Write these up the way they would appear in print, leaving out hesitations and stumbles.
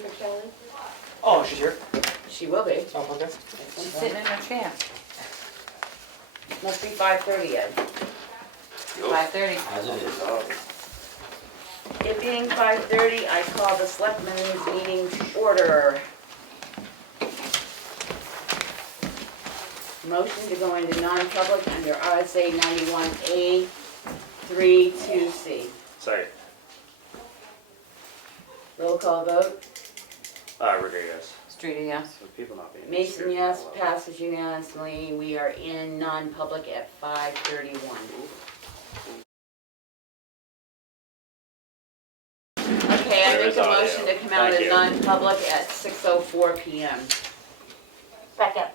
for Kelly? Oh, she's here. She will be. Oh, okay. She's sitting in her chair. Must be 5:30 yet. 5:30. As it is. It being 5:30, I call the Selectmen's meeting to order. Motion to go into non-public under RSA 91A 3-2C. Sorry. Roll call vote. Rodriguez. Streeter, yes. So people not being. Mason, yes. Passes unanimously. We are in non-public at 5:31. Okay, I There make is a audio. motion to come out Thank of you. non-public at 6:04 PM. Second.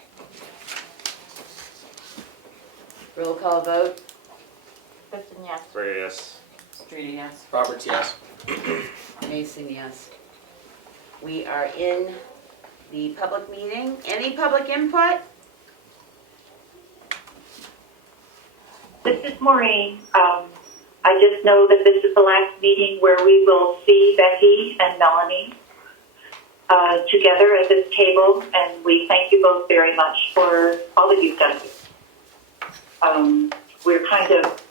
Roll call vote. Kristen, yes. Rodriguez. Streeter, yes. Roberts, yes. Mason, yes. We are in the public meeting. Any public input? This is Maureen. I just know that this is the last meeting where we will see Becky and Melanie together at this table, and we thank you both very much for all that you've done. We're kind of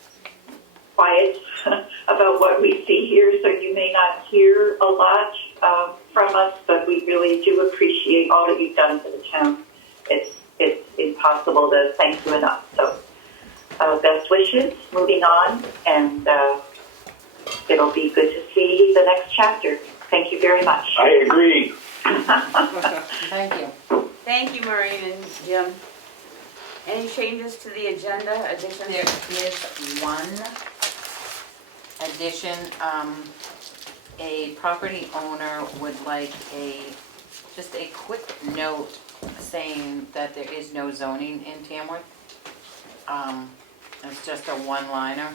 quiet about what we see here, so you may not hear a lot from us, but we really do appreciate all that you've done for the town. It's impossible to thank you enough. So best wishes, moving on, and it'll be good to see the next chapter. Thank you very much. I agree. Thank you. Thank you, Maureen and Jim. Any changes to the agenda, additions? There is one addition. A property owner would like just a quick note saying that there is no zoning in Tamworth. It's just a one-liner.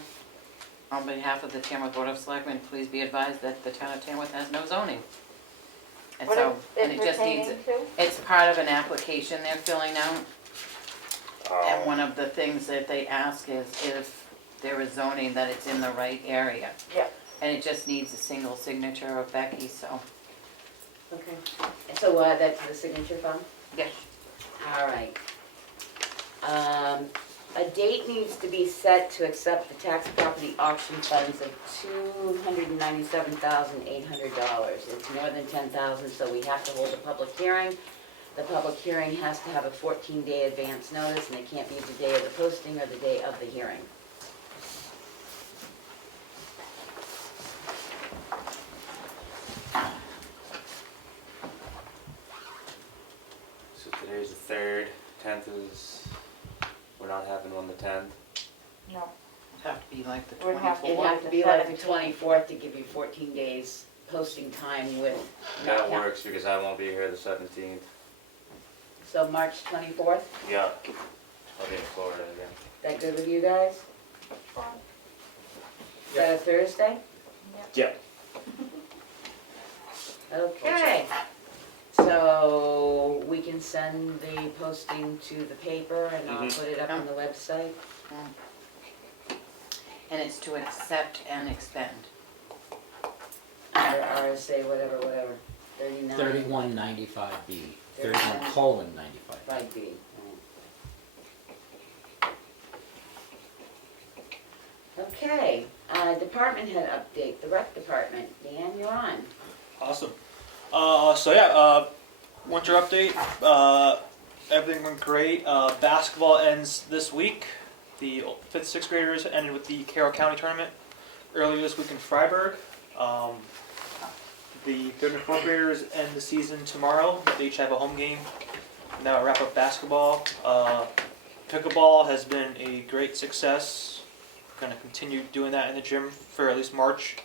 On behalf of the Tamworth Board of Selectmen, please be advised that the town of Tamworth has no zoning. And What so, is and it it just needs, pertaining to? it's part of an application they're filling out. And Um, one of the things that they ask is if there is zoning, that it's in the right area. Yeah. And it just needs a single signature of Becky, so. Okay. So that's the signature form? Yeah. All right. A date needs to be set to accept the tax property auction funds of $297,800. It's more than $10,000, so we have to hold a public hearing. The public hearing has to have a 14-day advance notice, and it can't be the day of the posting or the day of the hearing. So today's the 3rd. 10th is. We're not having one the 10th. No. It'd have to be like the Would have to- 24th. It'd have to be like the 24th to give you 14 days posting time with. That works because I won't be here the 17th. So March 24th, Yeah. I'll be in Florida again. that good with you guys? Is that a Thursday? Yeah. Okay. So we can send the posting to the paper and I'll put it up on the website. And it's to accept and expend. Under RSA, whatever, 39. 3195B. 31:95. 5B. Okay, department head update, the rec department. Dan, you're on. Awesome. Winter update. Everything went great. Basketball ends this week. The 5th, 6th graders ended with the Carroll County tournament earlier this week in Freiburg. The 3rd and 4th graders end the season tomorrow. They each have a home game. And that'll wrap up basketball. Pickleball has been a great success. We're going to continue doing that in the gym for at least March.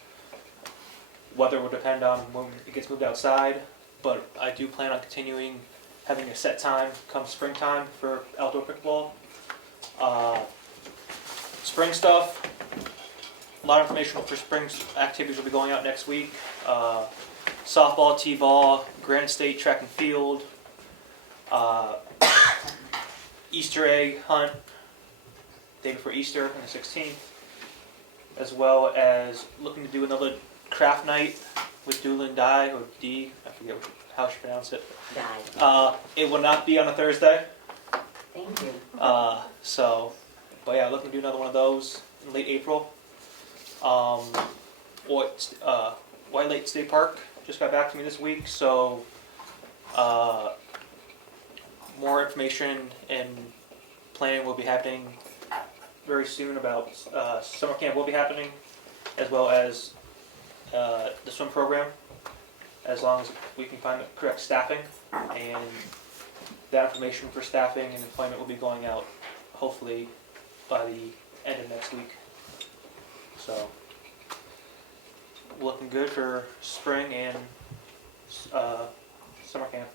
Weather will depend on when it gets moved outside, but I do plan on continuing having a set time come springtime for outdoor pickleball. Spring stuff, a lot of information for spring activities will be going out next week. Softball, t-ball, Granite State track and field, Easter egg hunt, day before Easter on the 16th, as well as looking to do another craft night with Doolin Die, or D, I forget how she pronounced it. Died. It will not be on a Thursday. Thank you. But yeah, looking to do another one of those in late April. White Lake State Park just got back to me this week, so more information and planning will be happening very soon about summer camp will be happening, as well as the swim program, as long as we can find the correct staffing. And that information for staffing and employment will be going out hopefully by the end of next week. So, looking good for spring and summer camp.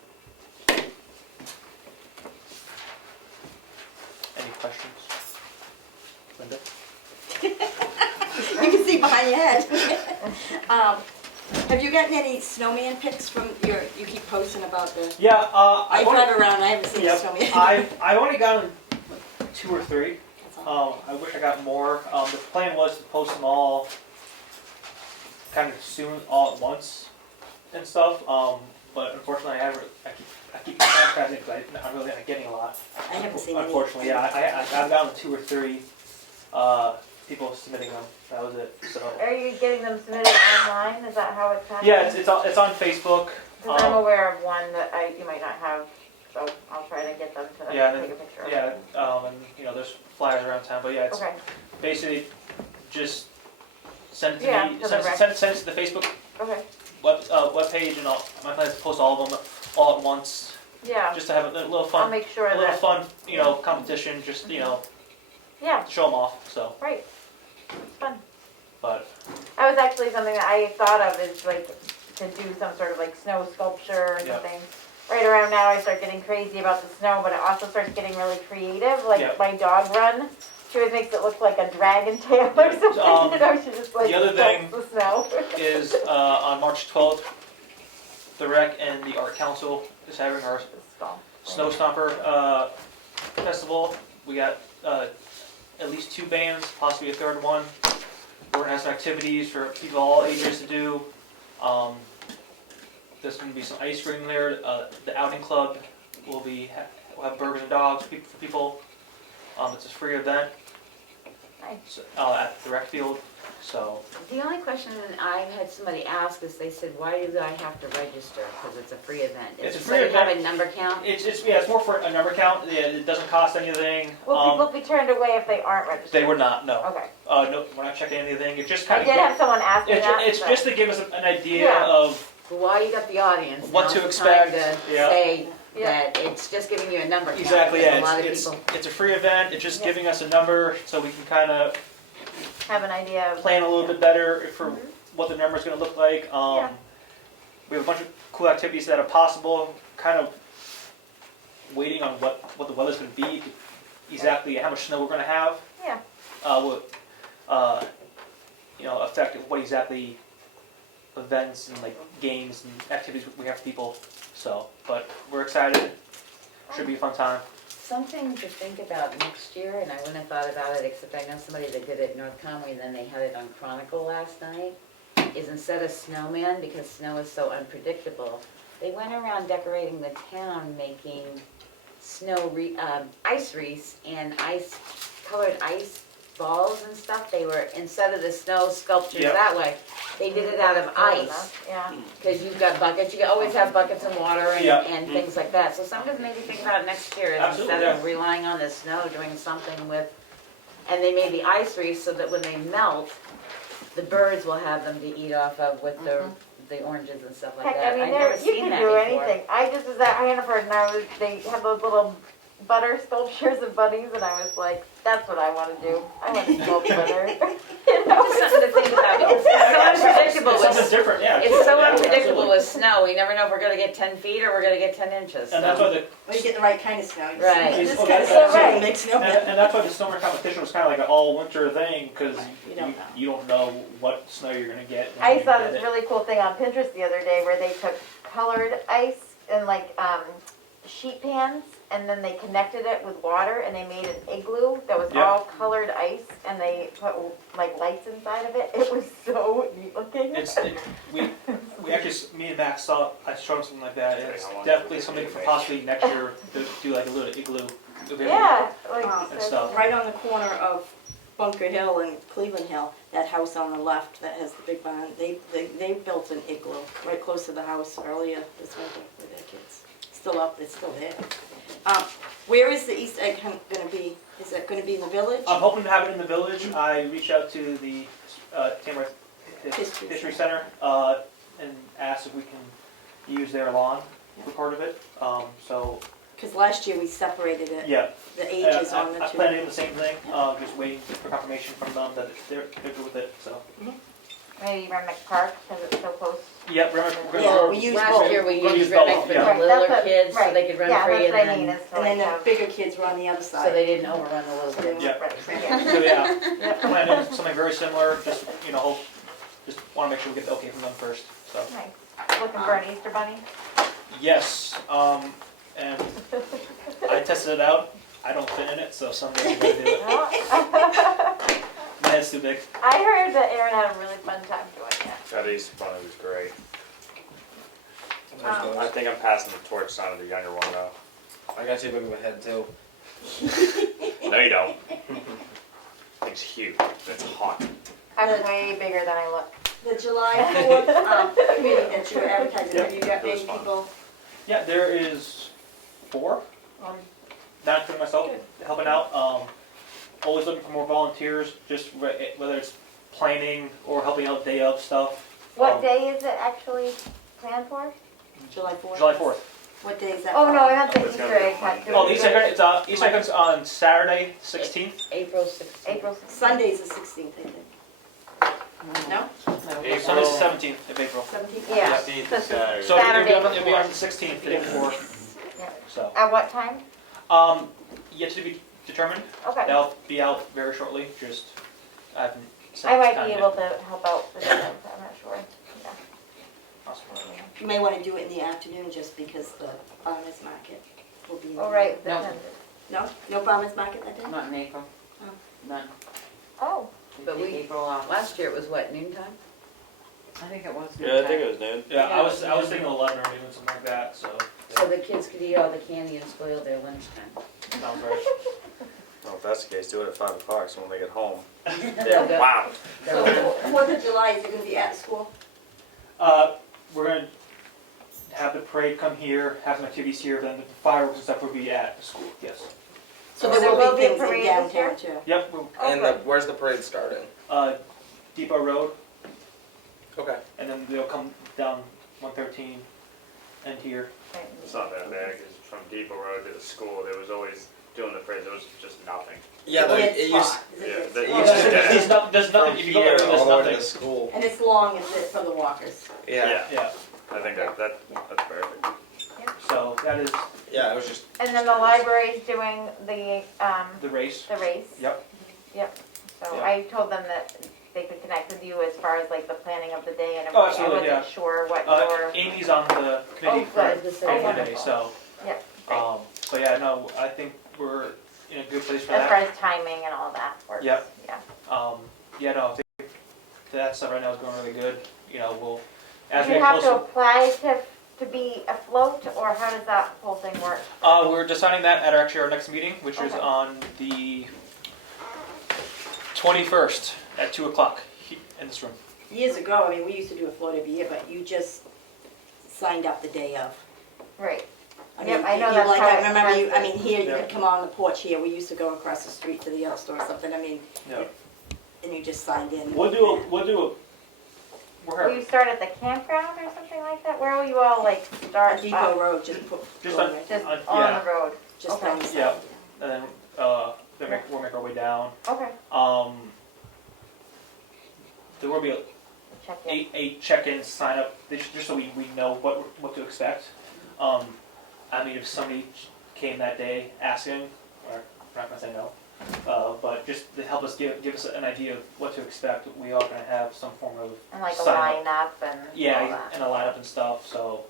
Any questions? Linda? You can see behind your head. Have you gotten any snowman pics from you keep posting about the, Yeah, I drive around, I haven't seen a snowman. I only got 2 or 3. That's all. I wish I got more. The plan was to post them all kind of soon, all at once and stuff. But unfortunately, I keep advertising because I'm really not getting a lot. I haven't seen any. Unfortunately, yeah, I've gotten 2 or 3 people submitting them. That was it. So Are you getting them submitted online? Is that how it's happening? yeah, it's on Facebook. Because I'm aware of one that you might not have, so I'll try to get them to Yeah, take a picture of Yeah, it. and there's flyers around town, but yeah, it's Okay, basically just send it to Yeah, me. to the Send rec. it to the Facebook okay, webpage, and my plan is to post all of them all at once, yeah, just to have a little I'll fun, make sure a little that, fun, competition, just yeah, show them off. So, right, it's fun. but That was actually something that I thought of is like to do some sort of like snow sculpture or Yeah. something. Right around now I start getting crazy about the snow, but it also starts getting really creative, like Yeah. my dog run. She always makes it look like a dragon tail or Yeah, something, she just like the other sculpts thing the snow. is on March 12th, the Rec and the Art Council is having our Snow Stomper festival. We got at least 2 bands, possibly a 3rd one. We're gonna have some activities for people of all ages to do. There's gonna be some ice cream there. The outing club will we'll have burgers and dogs for people. It's a free event. Nice. At the rec field. So The only question I had somebody ask is they said, why do I have to register? Because it's a free event. It's a Does free it have event. a number count? it's more for a number count. Yeah, it doesn't cost anything. Will people be turned away if they aren't registered? They were not. No. Okay. No, we're not checking anything. It just I kind did of. have someone ask me that. It's so- just to give us an idea Yeah. of Well, while you got the audience, What now's to the expect, time to yeah. say Yeah. that it's just giving you a number count. exactly. because Yeah, a lot of it's people. it's a free event. It's just Yeah. giving us a number so we can kind of Have an idea of. plan a little bit better for what the number is going to look like. Yeah. We have a bunch of cool activities that are possible. Kind of waiting on what the weather's going to be, exactly how much snow we're going to have. Yeah. Will affect what exactly events and like games and activities we have for people. So, but we're excited. Should be a fun time. Something to think about next year, and I wouldn't have thought about it, except I know somebody that did it in North Conway, and then they had it on Chronicle last night, is instead of snowmen, because snow is so unpredictable, they went around decorating the town, making ice wreaths and colored ice balls and stuff. They were, instead of the snow sculptures Yep. that way, they did it out of ice. Yeah. Because you've got buckets, you always have buckets and water and, Yeah. and things like that. So something to maybe think about next year is Absolutely, instead of yeah. relying on the snow, doing something with, and they made the ice wreaths so that when they melt, the birds will have them to eat off of with the oranges and stuff like Heck, that. I mean, I've never there, you seen can that do before. anything. I just was at Hannaford and they have those little butter sculptures of bunnies and I was like, that's what I want to do. I want to sculpt butter. You know? Just something to think about because it's so unpredictable. It's something different, yeah. It's so Yeah, unpredictable absolutely. with snow. We never know if we're gonna get 10 feet or we're gonna get 10 inches. And that's why the Well, you get the right kind of snow. You Right. see, This Well, kind of that's- snow right. makes snowman. and that's why the summer competition was kind of like an all winter thing because You don't know. you don't know what snow you're gonna get. when I you saw get this it. really cool thing on Pinterest the other day where they took colored ice and like sheet pans, and then they connected it with water, and they made an igloo that was Yep. all colored ice, and they put like lights inside of it. It was so neat looking. We actually, me and Max I showed him something like that. It's definitely something for possibly next year to do like a little igloo event. Yeah, like And stuff. Right on the corner of Bunker Hill and Cleveland Hill, that house on the left that has the big barn, they built an igloo right close to the house earlier this winter with their kids. Still up, it's still there. Where is the Easter egg hunt gonna be? Is it gonna be in the village? I'm hoping to have it in the village. I reached out to the Tamworth History Center and asked if we can use their lawn for part of it. So Because last year we separated it, yeah, the ages on the I two. plan to do the same thing. Just waiting for confirmation from them that they're good with it. So maybe Remick Park, because it's so close. yeah, remember we're Yeah, gonna we use Last both. year we We're gonna used use both, Remick for yeah. the Right, littler that's what- kids, so right. they could run Yeah, free, that's and what I mean, then, is to And then like the have. bigger kids were on the other so side. they didn't overrun the little So they kids. Yeah. weren't ready. Yeah. so yeah, Yep. plan to do something very similar. Just just want to make sure we get the okay from them first. So Nice. Looking for an Easter bunny? yes, and I tested it out. I don't fit in it, so someday I'm gonna do it. No? My head's too big. I heard that Aaron had a really fun time doing it. That Easter bunny was great. Um, I think I'm passing the torch on to the younger one though. I got too big of a head too. No, you don't. Thing's huge. It's hot. I'm way bigger than I look. The July 4th meeting that you were advertising, have you got It was many fun. people? Yeah, there is 4. Not including myself helping out. Always looking for more volunteers. Just whether it's planning or helping out day of stuff. What day is it actually planned for? July 4th? July 4th. What day is that? Oh, no, I meant the It's gonna Easter be a egg fun hunt. day. Oh, the Easter egg, Easter egg hunt's on Saturday, 16th. April 16th. April. Sunday's the 16th, I think. No? Sunday's the 17th of April. 17th? Yeah. 15th is Saturday. So Saturday it'll be on the before. 16th, the day before. Yeah. So, At what time? yet to be determined. Okay. They'll be out very shortly. Just I haven't. set I might time be yet. able to help out with that, I'm not sure. Yeah. Awesome. You may want to do it in the afternoon just because the farmer's market will be in the... Oh, right. No. No? No farmer's market that day? Not in April. Oh. None. Oh, But Take we, April off. last year it was what, noontime? I think it was. Yeah, I think it was noon. Yeah, Yeah. I was thinking 11 or even something like that. So So the kids could eat all the candy and spoil their lunchtime. sounds right. Well, if that's the case, do it at 5 o'clock, so when they get home, They'll go- wow. they'll So, go- 4th of July, is it going to be at school? We're gonna have the parade come here, have some activities here, then the fireworks and stuff will be at the school. Yes. So there will be a things in parade this year? downtown too? Yep. And Okay. where's the parade starting? Depot Road, Okay. and then they'll come down 113 and here. It's not that bad, because from Depot Road to the school, there was always, doing the parade, there was just nothing. Yeah, like It's it used. hot. Is it- Yeah, it's- the- Oh, used there's, to- there's nothing. From If you go here there, there's all the way to nothing. the school. And it's long, is it, for the walkers? Yeah. Yeah. I think that's perfect. So that is Yeah, it was just. And then the library's doing the the race. race. Yep. So Yeah. I told them that they could connect with you as far as like the planning of the day and Oh, everything. absolutely, I wasn't sure what your, Amy's on the committee Oh, for good. I was just for saying. the day, wonderful. so. Yeah, great. So yeah, no, I think we're in a good place for as far that. as timing and all that works. Yep. Yeah. Yeah, no, I think that stuff right now is going really good. You know, we'll as Do we you get have to closer. apply to be afloat, or how does that whole thing work? We're deciding that at our next meeting, which is Okay. on the 21st at 2 o'clock in this room. Years ago, I mean, we used to do a float every year, but you just signed up the day of. Right. I Yep, mean, I know you that's like, how I it remember you, was. I mean, here, you Yeah. could come on the porch here, we used to go across the street to the other store or something, I mean, Yeah. and you just signed in. We'll do a. Will you start at the campground or something like that? Where will you all like start? On Depot Road, just put. Just go on- right Just there. on yeah. the road. Just okay. down the side. Yeah. And then we'll make our way down. Okay. There will be Check in. a check-in sign up just so we know what to expect. I mean, if somebody came that day asking, we're not gonna say no. But just to help us give us an idea of what to expect, we are gonna have some form of And like a sign up. lineup and all Yeah, that. and a lineup and stuff. So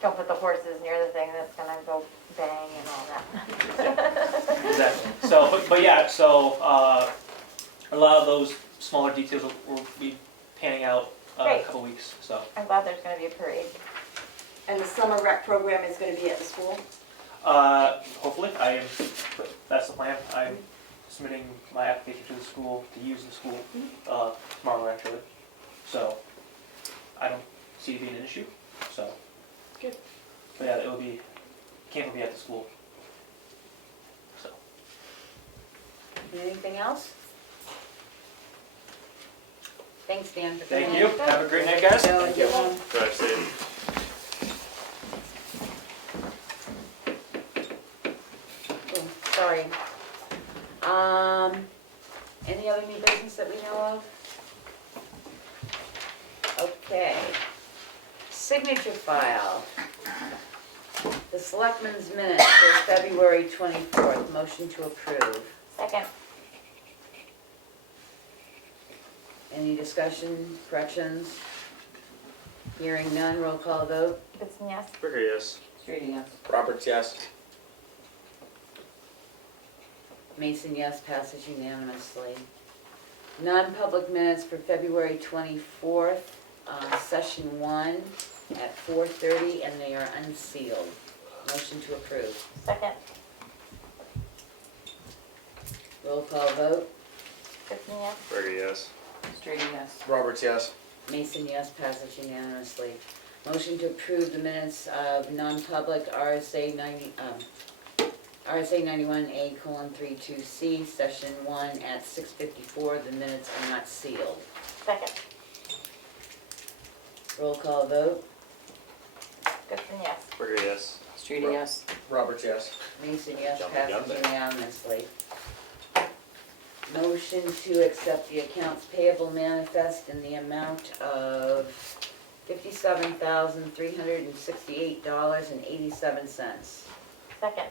Don't put the horses near the thing that's gonna go bang and all that. Exactly. So, but yeah, so a lot of those smaller details will be panning out in a Great. couple weeks. So, I'm glad there's gonna be a parade. And the summer rec program is gonna be at the school? hopefully, that's the plan. I'm submitting my application to the school to use the school tomorrow actually. So, I don't see it being an issue. So, Good. But yeah, it will be camp will be at the school. So. Anything else? Thanks, Dan, for Thank coming you. in. Have a great night, guys. So, Thank you. Drive safe. Oh, sorry. Any other new business that we know of? Okay. Signature file. The Selectmen's minutes for February 24th, motion to approve. Second. Any discussion, corrections? Hearing none, roll call vote. Gibson, yes. Bricker, yes. Streeting, yes. Roberts, yes. Mason, yes, passes unanimously. Non-public minutes for February 24th, session 1 at 4:30, and they are unsealed. Motion to approve. Second. Roll call vote. Gibson, yes. Bricker, yes. Streeting, yes. Roberts, yes. Mason, yes, passes unanimously. Motion to approve the minutes of non-public RSA 91A:32C, session 1 at 6:54. The minutes are not sealed. Second. Roll call vote. Gibson, yes. Bricker, yes. Streeting, yes. Roberts, yes. Mason, yes, Jumping passes gun there. unanimously. Motion to accept the accounts payable manifest in the amount of $57,368.87. Second.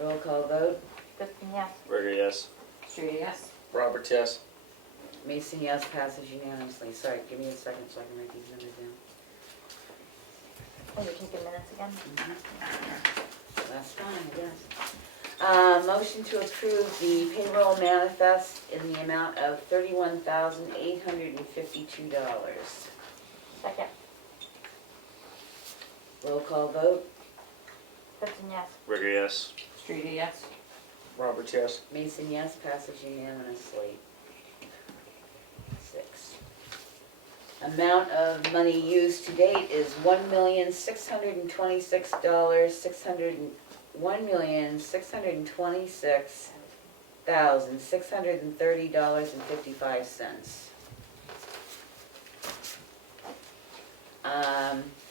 Roll call vote. Gibson, yes. Bricker, yes. Streeting, yes. Roberts, yes. Mason, yes, passes unanimously. Sorry, give me a second so I can write these numbers down. Oh, you're taking minutes again? That's fine, yes. Motion to approve the payroll manifest in the amount of $31,852. Second. Roll call vote. Gibson, yes. Bricker, yes. Streeting, yes. Roberts, yes. Mason, yes, passes unanimously. 6. Amount of money used to date is $1,626,630.55.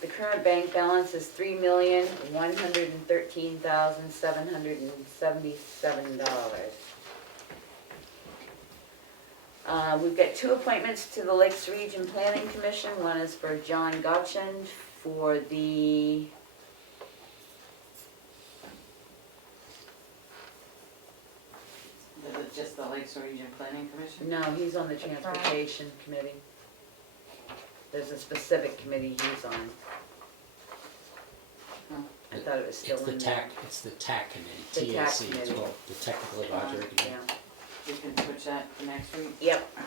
The current bank balance is $3,113,777. We've got 2 appointments to the Lakes Region Planning Commission. One is for John Gotchand for the Is it just the Lakes Region Planning Commission? no, he's on the Transportation Committee. There's a specific committee he's on. I thought it was still It's in the there. TAC, it's the TAC committee, The TAC TAC, it's committee. called, the Technical Advisory Committee. Yeah. We can switch that for next week? Yep.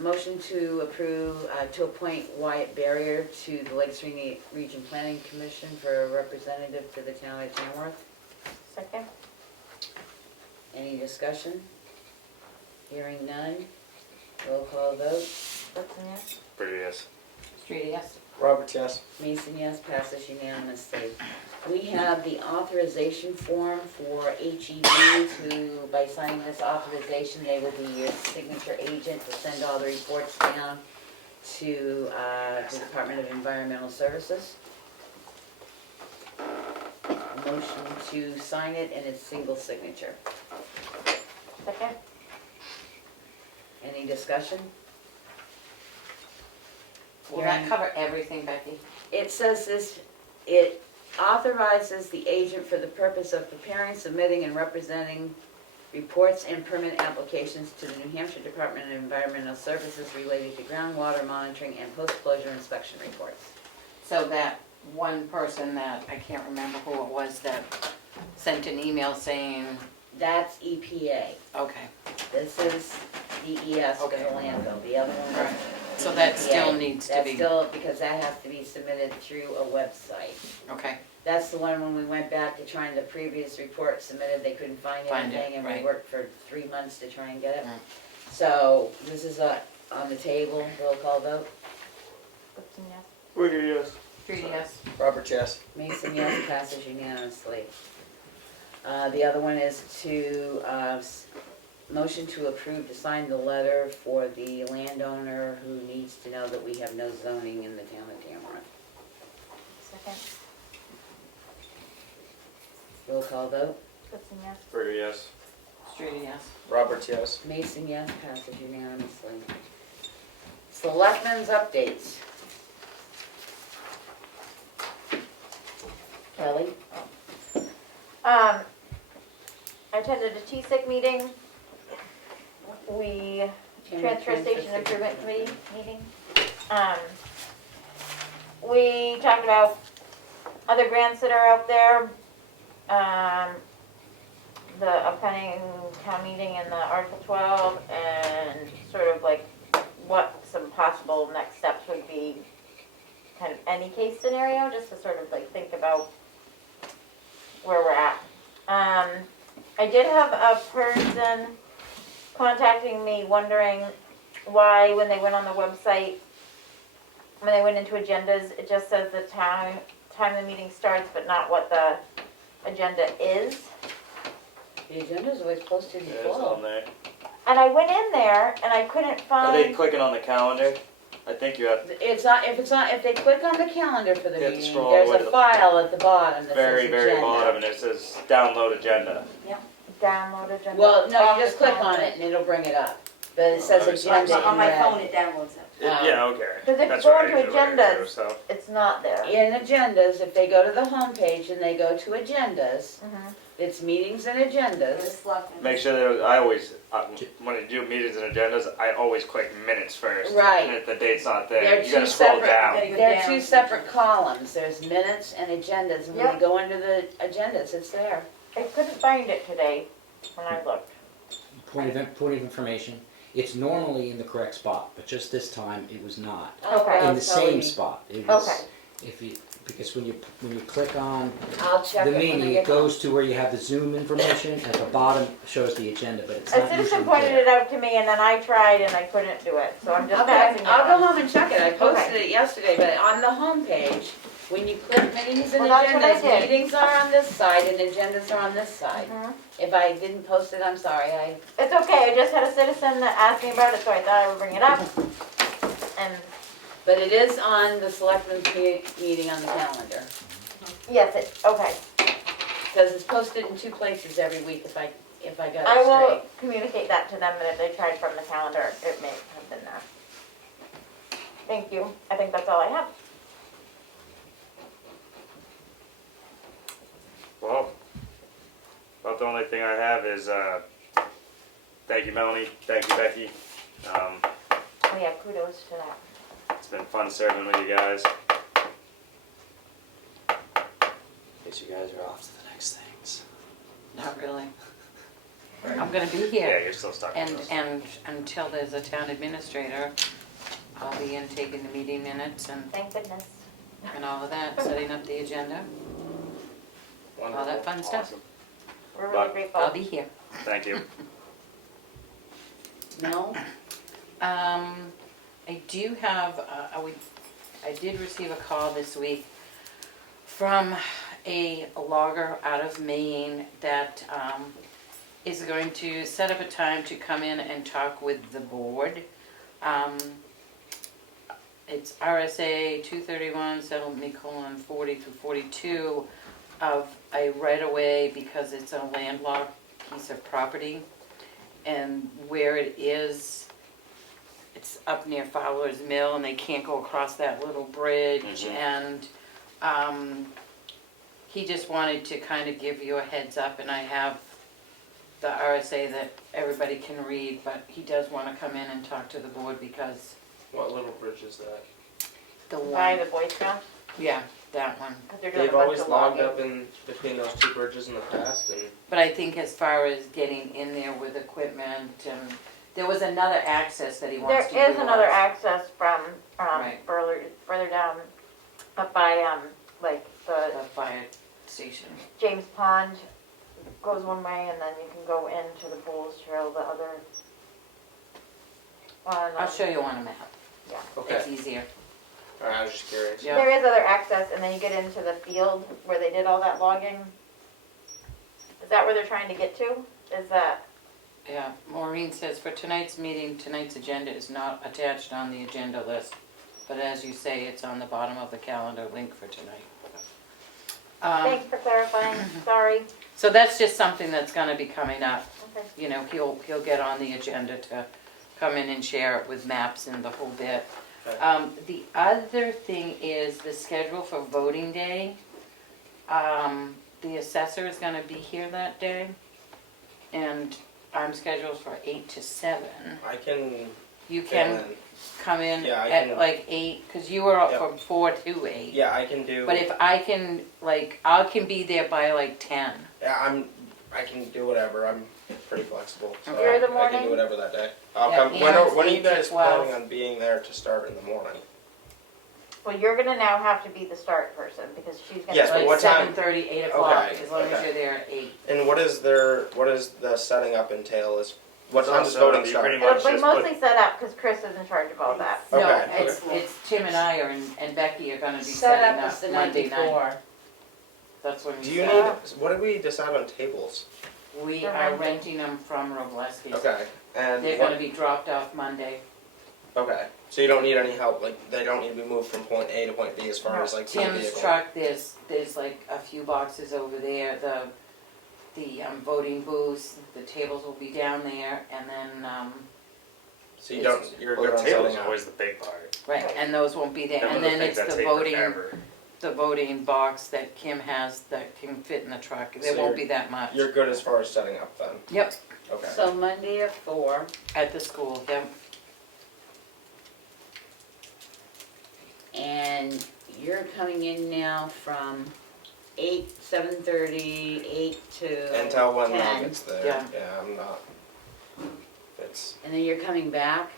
Motion to approve, to appoint Wyatt Barrier to the Lakes Region Planning Commission for a representative to the town of Tamworth. Second. Any discussion? Hearing none. Roll call vote. Gibson, yes. Bricker, yes. Streeting, yes. Roberts, yes. Mason, yes, passes unanimously. We have the authorization form for HEDs who, by signing this authorization, they will be your signature agent to send all the reports down to the Department of Environmental Services. A motion to sign it in its single signature. Second. Any discussion? Will that cover everything, Becky? It says this, it authorizes the agent for the purpose of preparing, submitting, and representing reports and permit applications to the New Hampshire Department of Environmental Services related to groundwater monitoring and post-closure inspection reports. So that one person that, I can't remember who it was, that sent an email saying, That's EPA. okay, This is DES for the Okay. landfill. The other one Right. is So that EPA. still needs to That's be- still, because that has to be submitted through a website. okay, That's the one when we went back to trying the previous report submitted, they couldn't find Find it, anything, and we right. worked for 3 months to try and get it. Right. So, this is on the table, roll call vote. Gibson, yes. Wicker, yes. 3DS. Robert, yes. Mason, yes, passes unanimously. The other one is to, motion to approve to sign the letter for the landowner who needs to know that we have no zoning in the town of Tamworth. Second. Roll call vote. Gibson, yes. Wicker, yes. 3DS. Robert, yes. Mason, yes, passes unanimously. Selectmen's updates. Kelly? I attended a TSIC meeting. Transfer Station Improvement Committee meeting. We talked about other grants that are out there. The upcoming town meeting and the Article 12, and sort of like what some possible next steps would be, kind of any case scenario, just to sort of like think about where we're at. I did have a person contacting me wondering why, when they went on the website, when they went into agendas, it just says the time the meeting starts, but not what the agenda is. The agenda's always posted in Yeah, it's on full. there. And I went in there and I couldn't Are they find, clicking on the calendar? I think you have If they click on the calendar for the You have to meeting, scroll all the way there's to a the file at the bottom that says very, very agenda. bottom, and it says download agenda. download agenda. Well, no, off you just the click on calendar. it and it'll bring it up. But it says Oh, sorry. agenda in On my red. phone, it downloads it. Yeah, okay. 'Cause if you That's go what I into usually do, agendas- so. It's not there. In agendas, if they go to the homepage and they go to agendas, Mhm. it's meetings and agendas. Make sure that I always, when I do meetings and agendas, I always click minutes first. Right. And if the date's not there, They're you gotta two scroll separate- down. Gotta go There are down. two separate columns, there's minutes and agendas, and when Yep. you go under the agendas, it's there. I couldn't find it today when I looked. Point of information, it's normally in the correct spot, but just this time it was not. Okay. In the same spot. It was, Okay. if you, because when you click on I'll check the it when I meeting, get it goes to where you have the Zoom information, at the bottom shows the agenda, but it's A not usually citizen pointed there. it out to me and then I tried and I couldn't do it, so I'm just Okay, passing it I'll go on. home and check it, I posted Okay. it yesterday, but on the homepage, when you click meetings and Well, that's what I agendas, did. meetings are on this side and agendas are on this side. Mhm. If I didn't post it, I'm sorry, It's okay, I just had a citizen that asked me about it, so I thought I would bring it up. And, but it is on the selectmen's meeting on the calendar. yes, okay. Because it's posted in two places every week if I got I it will straight. communicate that to them, and if they tried from the calendar, it may have been there. Thank you, I think that's all I have. Well, about the only thing I have is, thank you Melanie, thank you Becky. Oh yeah, kudos to that. It's been fun serving with you guys. Guess you guys are off to the next things. Not really. I'm gonna be Yeah, here, you're still stuck and, with us. and until there's a town administrator, I'll be in taking the meeting minutes and Thank goodness. all of that, setting up the agenda. Wonderful. that fun stuff. Awesome. We're Bye. really grateful. I'll be here. Thank you. No? I do have, I did receive a call this week from a logger out of Maine that is going to set up a time to come in and talk with the board. It's RSA 231, 7:40 through 42 of a right-of-way because it's a landlocked piece of property. And where it is, it's up near Fowler's Mill and they can't go across that little bridge. Mhm. And he just wanted to kind of give you a heads up, and I have the RSA that everybody can read, but he does wanna come in and talk to the board because What little bridge is that? the By one, the Boy Scouts, yeah, that one. 'cause they're doing a They've bunch always of logged logging. up in between those two bridges in the past, and But I think as far as getting in there with equipment, there was another access that he There wants to utilize. is another access from, Right. further down, up by, like, the The fire station. James Pond goes one way, and then you can go into the Bulls Trail the other. I'll show you on a map. Yeah. okay. It's easier. Alright, I was just curious. Yeah. There is other access, and then you get into the field where they did all that logging. Is that where they're trying to get to? Is that, Yeah, Maureen says for tonight's meeting, tonight's agenda is not attached on the agenda list. But as you say, it's on the bottom of the calendar link for tonight. thanks for clarifying, sorry. So that's just something that's gonna be coming up. Okay. You know, he'll get on the agenda to come in and share it with maps and the whole bit. Okay. The other thing is the schedule for voting day. The assessor is gonna be here that day. And I'm scheduled for 8 to 7. I can You fill can in. come in Yeah, I at can- like 8, cause you were up Yep. from 4 to 8. Yeah, I can do. But if I can, like, I can be there by like 10. Yeah, I can do whatever. I'm pretty flexible. So You're the I can morning? do whatever that day. I'll Yeah, come. When Aaron's are you 8 to guys 12. planning on being there to start in the morning? Well, you're gonna now have to be the start person, because she's gonna. Yes, but Like what time- 7:30, 8 o'clock, Okay, as long as okay. you're there at 8. And what is the setting up entail? Is what So- time does so voting you start? pretty It'll much be just mostly set up, because Chris is in charge of all that. No, Okay, it's Tim and I and Becky are gonna be Set setting up up is the night Monday night. before. That's when Do we you set need? up. What did we decide on tables? We They're are renting. renting them from Robleski's. Okay, and They're what- gonna be dropped off Monday. okay, so you don't need any help. Like they don't need to be moved from point A to point B as far No. as like the Tim's vehicle. truck, there's like a few boxes over there, the voting booths, the tables will be down there, and then, So you don't. You're Well, good the on table's setting up. always the big part. right, and those won't be there, Them are and the then things it's that the take voting, forever. the voting box that Kim has that can fit in the truck, there So won't you're- be that much. You're good as far as setting up then. Yep, Okay. So Monday at 4, at the school, yep. and you're coming in now from 8, 7:30, 8 to Until when 10. Mel gets there. Yeah. I'm not. It's And then you're coming back?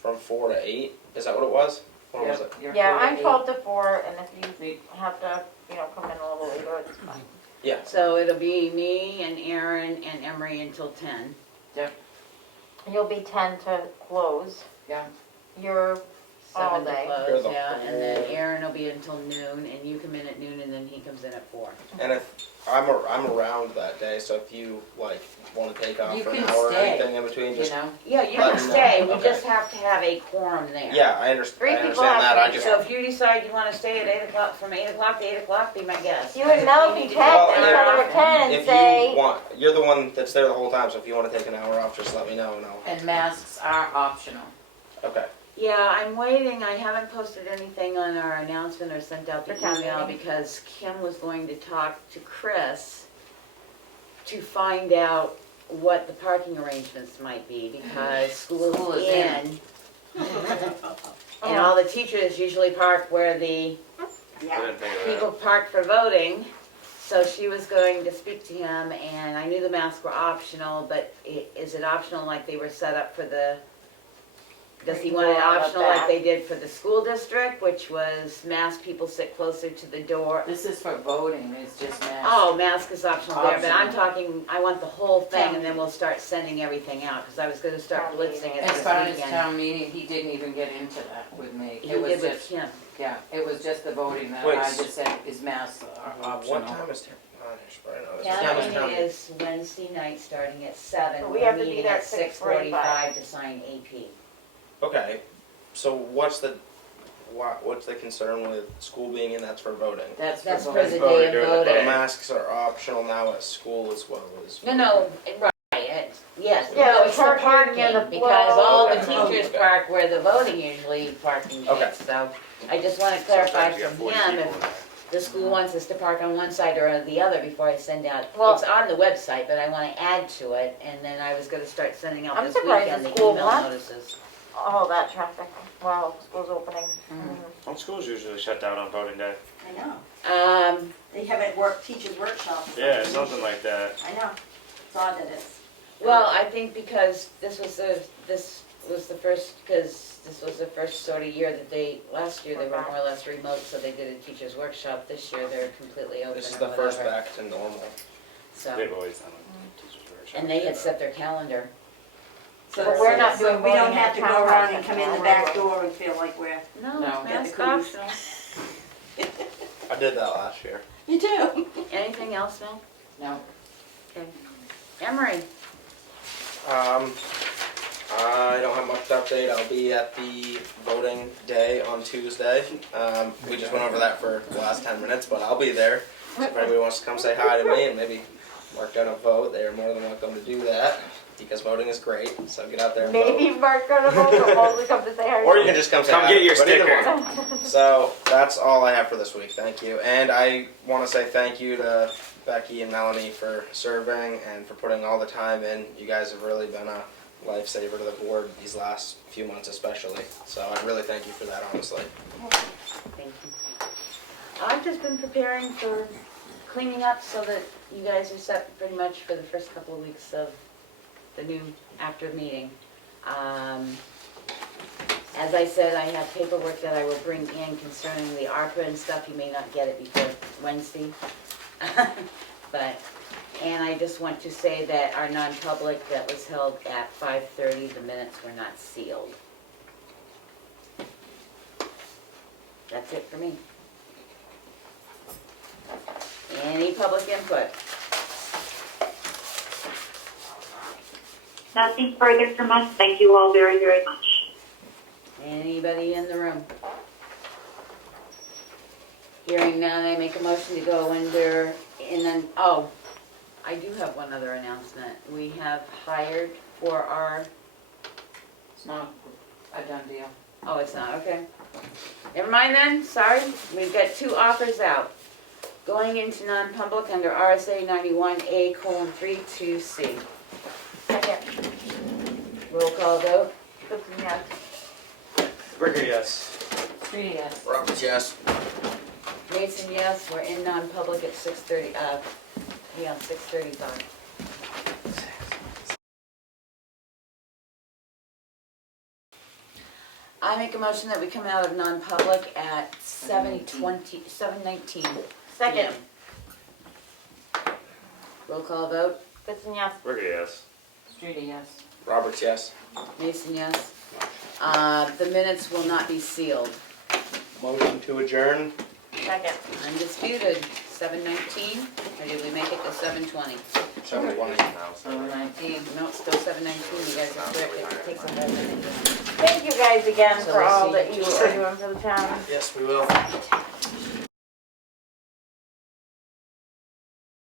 from 4 to 8. Is that what it was? What was it? You're Yeah, 4 to I'm 8. 12 to 4, and if you have to, come in a little later, it's fine. Yeah. So it'll be me and Aaron and Emery until 10. You'll be 10 to close. Yeah. You're all 7 to day. close, You're the yeah, and then whole- Aaron will be until noon, and you come in at noon, and then he comes in at 4. And if I'm around that day, so if you like want to take off You for an can hour or stay, anything in between, You just know, Yeah, you Let can me know. stay, we Okay. just have to have a quorum there. yeah, I understand. Three I people understand have that. to I be just So if you decide you wanna stay at 8 o'clock, from 8 o'clock to 8 o'clock, be my guest. You and Mel need can to text take each that other off. at 10 and if say, you want, you're the one that's there the whole time. So if you want to take an hour off, just let me know. And I'll. and masks are optional. Okay. Yeah, I'm waiting, I haven't posted anything on our announcement or sent out the For town email meeting. because Kim was going to talk to Chris to find out what the parking arrangements might be because School school is is in. And all the teachers usually park where the I didn't think of people park for voting. So she was going to speak to him and I knew the masks were optional, but is it optional like they were set up for the, does he want it More of optional that. like they did for the school district, which was mask people sit closer to the door? This is for voting, it's just masks. Oh, mask is optional there, but I'm Optional. talking, I want the whole thing and then we'll start sending everything out, because I was gonna start Town blitzing meeting. it As this far as weekend. town meeting, he didn't even get into that with me. He It was did with just, Kim. yeah, it was just the voting that Wait, I s- just said is masks are optional. What time is town? I should probably know this. What time Town is meeting town meeting? is Wednesday night, starting at 7. But we We're have to be meeting there at at 6:45. 6:45 to sign AP. Okay. So what's the concern with school being in? That's for voting. That's That's for for the voting. voting day of during the But voting. day. masks are optional now at school as well as. No, right, yes, Yeah, no, it's the parking and the parking, because all the flow. teachers Okay. park where the voting usually parking Okay. is, so I just wanna clarify Sometimes you got from 40 him people in there. the school wants us to park on one side or the other before I send out, Well- it's on the website, but I wanna add to it, and then I was gonna start sending out I'm this surprised weekend the the school email wants- notices. All that traffic while school's opening. Well, school's usually shut down on voting day. I know. They have it teachers workshop. Yeah, something like that. I know. It's odd that it's. Well, I think because this was the first sort of year that last year they were more or less remote, so they did a teacher's workshop. This year they're completely open This is or the first whatever. back to normal. So, They've always done a teacher's workshop. and they had set their calendar. So But we're not doing we don't voting have at to go town around house and come in the anymore, back will door and feel like we're. No, No. it's mask Get the cookies. optional. I did that last year. You do. Anything else, Mel? No. Okay. Emery? I don't have much to update. I'll be at the voting day on Tuesday. We just went over that for the last 10 minutes, but I'll be there. So if anybody wants to come say hi to me and maybe mark down a vote, they are more than welcome to do that because voting is great. So get out there and Maybe vote. Mark got a vote, or only come to say hi. Or you can just come say Come hi. get your but either sticker. one. So that's all I have for this week. Thank you. And I want to say thank you to Becky and Melanie for serving and for putting all the time in. You guys have really been a lifesaver to the board these last few months especially. So I really thank you for that, honestly. Thank you. I've just been preparing for cleaning up so that you guys are set pretty much for the first couple of weeks of the new after meeting. As I said, I have paperwork that I will bring in concerning the ARPA and stuff. You may not get it before Wednesday. And I just want to say that our non-public that was held at 5:30, the minutes were not sealed. That's it for me. Any public input? Nothing further from us. Thank you all very, very much. Anybody in the room? Hearing none, I make a motion to go under, I do have one other announcement. We have hired for our, It's not a done deal. oh, it's not, okay. Never mind then, sorry. We've got 2 offers out. Going into non-public under RSA 91A:3 to C. Second. Roll call vote. Gibson, yes. Ricker, yes. Three yes. Roberts, yes. Mason, yes, we're in non-public at 6:30, 6:35. I make a motion that we come out of non-public at 7:19. Second. Roll call vote. Gibson, yes. Ricker, yes. Streety, yes. Roberts, yes. Mason, yes. The minutes will not be sealed. Motion to adjourn. Second. Undisputed, 7:19, or did we make it to 7:20? 7:20. 19. No, it's still 7:19, you guys are quick, it takes a whole minute. Thank you guys again So for we'll all see that you you are doing for the town. Yes, we will.